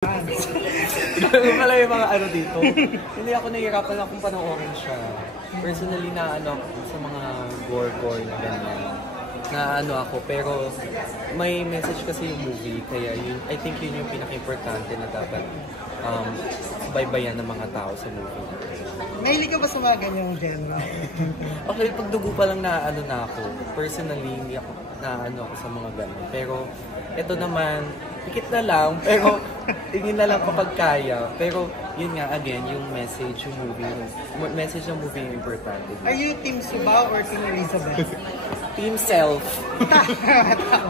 Yung pala yung mga ano dito. Hindi ako nahihirapan lang kung panoorin siya. Personally na ano sa mga gore-gore na ganyan. Na ano ako, pero may message kasi yung movie. Kaya yun, I think yun yung pinaka-importante na dapat baybayan ng mga tao sa movie. Mahilig ka ba sa mga ganyang genre? Actually, pag dugo pa lang na ano na ako. Personally, hindi ako na ano ako sa mga ganyan. Pero ito naman, pikit na lang, pero tingin na lang kapag kaya. Pero yun nga, again, yung message, yung movie, yung message ng movie yung importante. Are you Team Subaw or Team Elizabeth? Team self.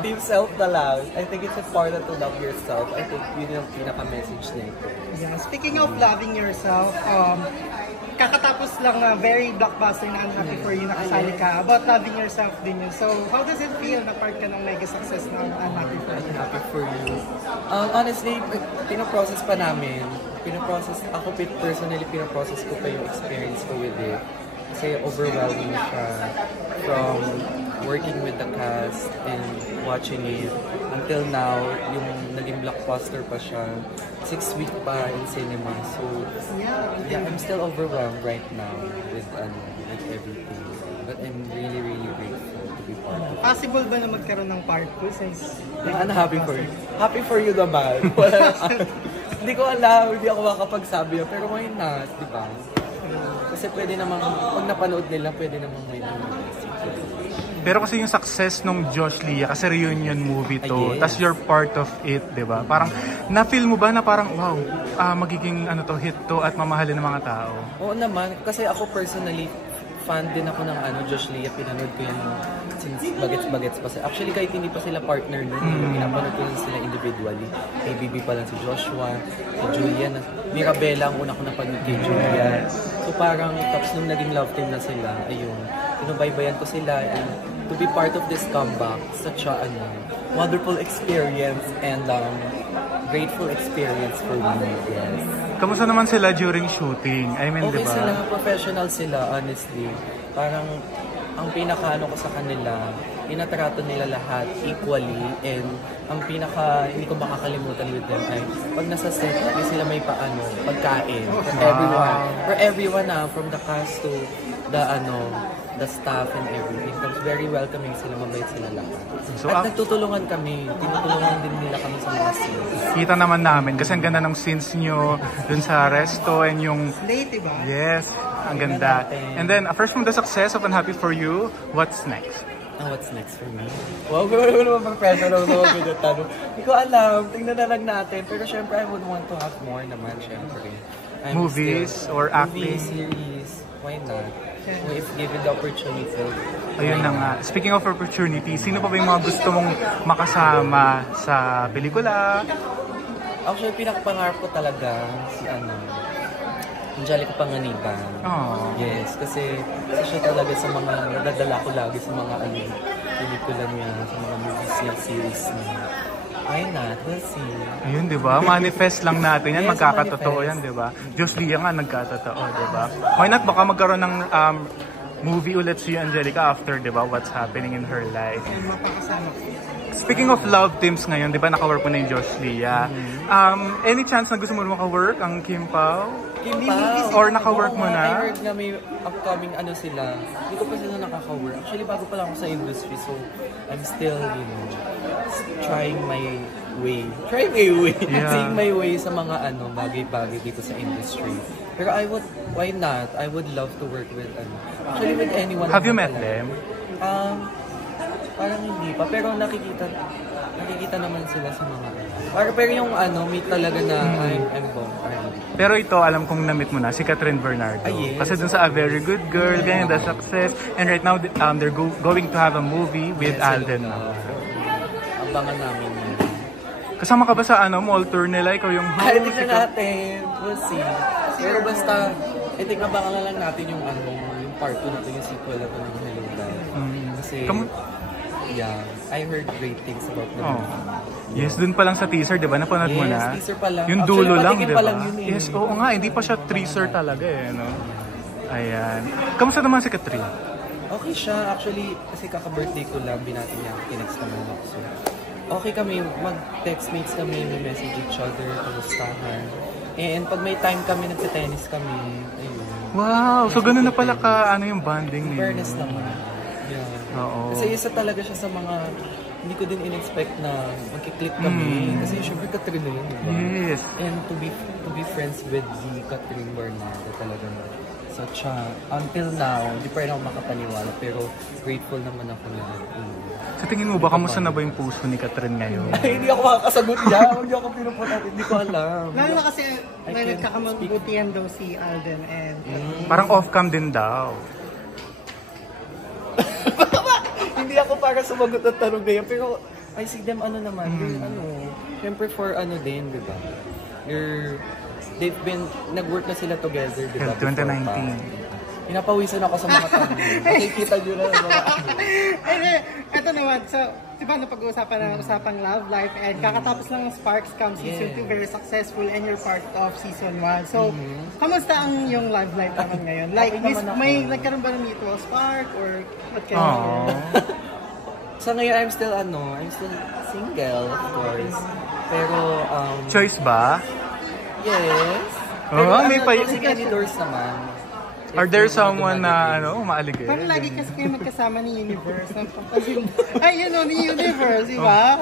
Team self na lang. I think it's important to love yourself. I think yun yung pinaka-message nito. Yeah, speaking of loving yourself, kakatapos lang na very blockbuster na Unhappy For You nakasali ka. About loving yourself din yun. So, how does it feel na part ka ng mega success ng Unhappy For You? Unhappy For You. Honestly, pinoprocess pa namin. Ako personally, pinoprocess ko pa yung experience ko with it. Kasi overwhelming siya from working with the cast and watching it. Until now, yung naging blockbuster pa siya. 6 weeks pa in cinema. So, yeah, I'm still overwhelmed right now with everything. But I'm really, really grateful to be part of it. Possible ba na magkaroon ng part 2 since... Happy for you. Happy for you naman. Hindi ko alam, hindi ako makapagsabi. Pero why not, di ba? Kasi pwede namang, pag napanood nila, pwede namang may Pero kasi yung success nung Josh Leah, kasi reunion movie to, yes. tas you're part of it, di ba? Parang, na-feel mo ba na parang, wow, magiging ano to, hit to at mamahalin ng mga tao? Oo naman, kasi ako personally, fan din ako ng Josh Leah, pinanood ko yan since bagets pa sila. Actually, kahit hindi pa sila partner nun, pinapanood ko sila individually. Kay Bibi pa lang si Joshua, si Julian, Mirabella ang una ko napanood kay Julian. So parang, tapos nung naging love team na sila, ayun, pinubaybayan ko sila and to be part of this comeback, such a wonderful experience and grateful experience for me, yes. Kamusta naman sila during shooting? I mean, okay diba? Sila, professional sila, honestly. Parang, ang pinaka-ano ko sa kanila, tinatrato nila lahat equally, and ang pinaka, hindi ko makakalimutan with them ay, pag nasa set, sila may paano, pagkain, for everyone from the cast to the staff and everything. Tapos very welcoming sila, mabait sila lahat. So, at nagtutulungan kami, tinutulungan din nila kami sa mga scenes. Kita naman namin kasi ang ganda ng scenes nyo dun sa resto and yung... Slate, diba? Yes, ang ganda. And then, first from the success of Unhappy For You, what's next? What's next for me? Wow, gano'n naman professional na ganyan tanong. Hindi ko alam, tingnan na lang natin. Pero syempre, I would want to have more naman, syempre. Movies or acting? Movie, series, why not? So if given the opportunity. Ayun na nga. Speaking of opportunity, sino pa ba yung mga gusto mong makasama sa pelikula? Actually, pinakapangarap ko talaga si Angelica Panganiban. Oh. Yes, kasi siya talaga sa mga nadadala ko lagi sa mga pelikula niya, sa mga movies niya, series niya. Why not? We'll see. Ayun, di ba? Manifest lang natin yan. Yes, magkakatotoo manifest. yan, di ba? Josh Leah nga nagkatotoo, di ba? Why not? Baka magkaroon ng movie ulit si Angelica after, di ba? What's happening in her life. Mapakasama ko. Speaking of love teams ngayon, di ba? Naka-work mo na yung Josh Leah. Any chance na gusto mo maka-work ang Kim Pao? Or naka-work mo na? I heard na may upcoming sila. Hindi ko pa sila nakaka-work. Actually, bago pa lang ako sa industry. So, I'm still, trying my way. Yeah. Seeing my way sa mga bagay-bagay dito sa industry. Pero why not? I would love to work with, actually with anyone. Have you met them? Parang hindi pa. Pero nakikita naman sila sa mga, pero yung meet talaga na, I'm bong. Pero ito, alam kong na-meet mo na, si Catherine Bernardo. Yes. Kasi dun sa A Very Good Girl, ganyan, The Success. And right now, they're going to have a movie with Alden. Abangan namin yun. Kasama ka ba sa mall tour nila? Ikaw yung host? Ay, tignan natin. We'll see. Pero basta, I think abangan na lang natin yung part 2 na ito, yung sequel na ito ng Hello Life. Kasi, I heard great things about the movie. Yes, dun pa lang sa teaser, di ba? Napanood mo na? Yes, teaser pa lang. Yung dulo lang, di ba? Yes, oo nga, hindi pa siya teaser talaga no? Ayan. Kamusta naman si Catherine? Okay siya. Actually, kasi kaka-birthday ko lang, binati niya, kinext naman ako. So, okay kami, mag-textmates kami, may message each other, kamustahan. And pag may time kami, nagsa-tennis kami. Ayun. Wow! So ganun na pala ka, ano yung bonding niyo? Fairness naman. Yeah. Oo. Kasi isa talaga siya sa mga, hindi ko din in-expect na magkiklik kami. Kasi syempre Catherine na yun, diba? Yes. And to be friends with the Catherine Bernardo talagang such a, until now, hindi pa rin ako makapaniwala, pero grateful naman ako na. Sa tingin mo ba, kamusta na ba yung puso ni Catherine ngayon? Ay, hindi ako makakasagot niya. Hindi ako pinupunat, hindi ko alam. Lalo na kasi I may can't nagkakamabutihan daw si Alden and Parang off-cam din daw. Hindi ako para sumagot at tanong ngayon, pero I see them ano naman, syempre for ano din, di ba? They've been, nag-work na sila together, di ba? 2019. Pinapawisan ako sa mga tanong. Makikita nyo na mga Ito naman, so, di ba napag-uusapan na usapang love life and kakatapos lang ng Sparks Come Season 2, very successful and you're part of Season 1. So, kamusta ang yung love life naman ngayon? Like, may nagkaroon ba ng mutual spark or what kind of... Sa ngayon, I'm still single, of course. Pero, Choice ba? yes. Oo, Pero may si Kenny Doors naman. Are there someone na, maaligay? Parang lagi kasi kayo magkasama ni Universe. Ay, yun o, ni Universe, di ba?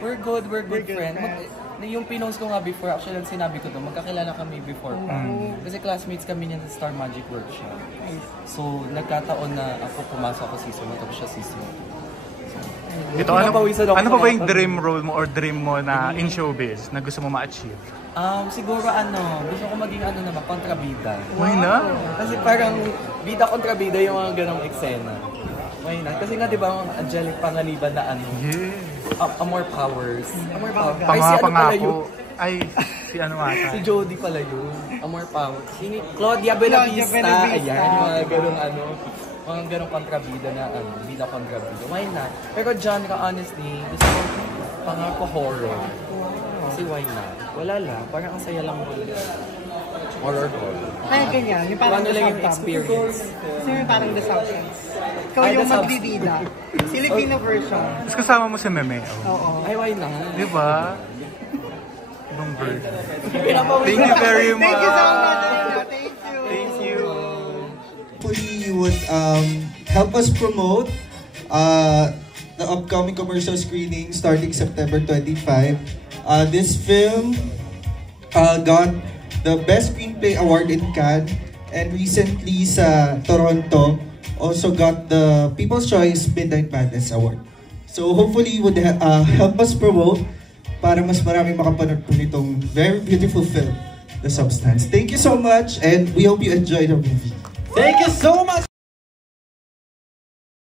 We're good friends. Yung pinost ko nga before, actually sinabi ko to, magkakilala kami before pa. Kasi classmates kami niyan sa Star Magic Workshop. So, nagkataon na ako pumasok ako season 1, tapos siya season 2. Ito, ano pa ba yung dream role mo or dream mo na in showbiz na gusto mo ma-achieve? Siguro gusto ko maging naman, kontrabida. Why not? Kasi parang bida kontrabida yung mga ganong eksena. Why not? Kasi nga diba, ang angelic pangaliban na Yes. Amor Powers. Amor Powers. Pangako. Ay, si ano ata? Si Jody pala yun. Amor Powers. Si Claudia Buenavista. Ayan, yung mga ganong mga ganong kontrabida na bida kontrabida. Why not? Pero genre, honestly, gusto ko pangako horror. Kasi why not? Wala lang. Parang ang saya lang mo. Horror. Ay, ganyan. Yung parang Ano lang yung experience. So, yung parang The Substance. Ikaw yung magbibida. Filipino version. Tapos kasama mo si Meme. Oo. Ay, why not? Di ba? Ibang version. Thank Thank you very much. Thank you so much. Thank you. Thank you. Hopefully you would help us promote the upcoming commercial screening starting September 25. This film got the Best Screenplay Award in Cannes and recently sa Toronto also got the People's Choice Midnight Madness Award. So hopefully you would help us promote para mas marami makapanood po nitong very beautiful film, The Substance. Thank you so much and we hope you enjoy the movie. Thank you so much.